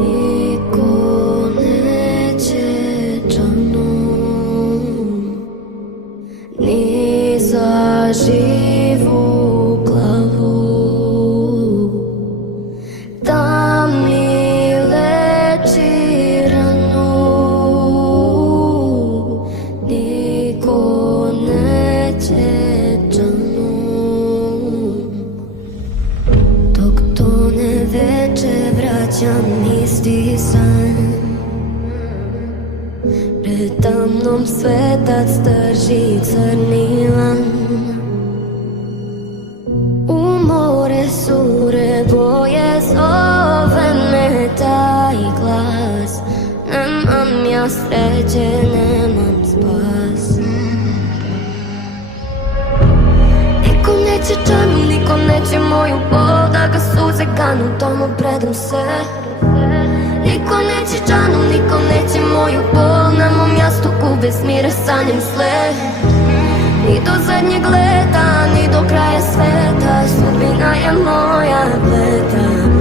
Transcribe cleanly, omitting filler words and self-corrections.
Niko neće džanom ni za živu glavu da mi leči ranu. Niko neće džanom dok tone veče vraćam isti san. Pred tamnom svetac drži crni lan. U more sure boje zove me taj glas. Nemam ja sreće, nemam spas. Niko neće džanu, niko neće moju bol, da ga suze kanu, tomu predam se. Niko neće džanu, niko neće moju bol, na mom jastuku bez mira sanjam sle. Ni do zadnjeg leta, ni do kraja sveta, sudbina je moja bleda.